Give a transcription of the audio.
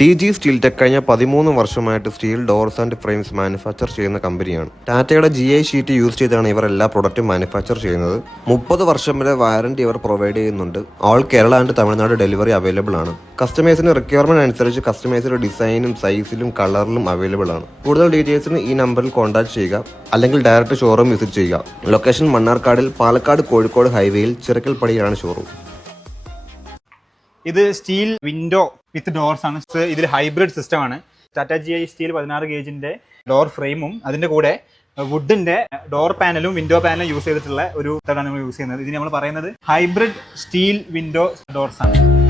TG Steel Tech കഴിഞ്ഞ 13 വർഷമായിട്ട് steel doors and frames manufacture ചെയ്യുന്ന കമ്പനിയാണ്. ടാറ്റയുടെ GI ഷീറ്റ് യൂസ് ചെയ്താണ് ഇവർ എല്ലാ പ്രൊഡക്റ്റും മാനുഫാക്ചർ ചെയ്യുന്നത്. 30 വർഷം വരെ വാറന്റി ഇവർ പ്രൊവൈഡ് ചെയ്യുന്നുണ്ട്. All Kerala and Tamil Nadu delivery available ആണ്. കസ്റ്റമേഴ്സിന് റിക്വയർമെന്റ് അനുസരിച്ച് കസ്റ്റമൈസ്ഡ് ഡിസൈനും സൈസിലും കളറിലും അവൈലബിൾ ആണ്. കൂടുതൽ ഡീറ്റെയിൽസിന് ഈ നമ്പറിൽ കോൺടാക്ട് ചെയ്യുക അല്ലെങ്കിൽ ഡയറക്റ്റ് ഷോറൂം വിസിറ്റ് ചെയ്യുക. ലൊക്കേഷൻ മണ്ണാർക്കാടിൽ, പാലക്കാട് കോഴിക്കോട് ഹൈവേയിൽ ചിറക്കൽപ്പടിയാണ് ഷോറൂം. ഇത് സ്റ്റീൽ വിൻഡോ വിത്ത് ഡോർസ് ആണ്. ഇതിൽ ഹൈബ്രിഡ് സിസ്റ്റം ആണ്. ടാറ്റ GI സ്റ്റീൽ 16 ഗേജിന്റെ ഡോർ ഫ്രെയിമും അതിന്റെ കൂടെ വുഡിന്റെ ഡോർ പാനലും വിൻഡോ പാനലും യൂസ് ചെയ്തിട്ടുള്ള ഒരു മെത്തേഡാണ് നമ്മൾ യൂസ് ചെയ്യുന്നത്. ഇതിന് നമ്മൾ പറയുന്നത് ഹൈബ്രിഡ് സ്റ്റീൽ വിൻഡോ ഡോർസ് ആണ്.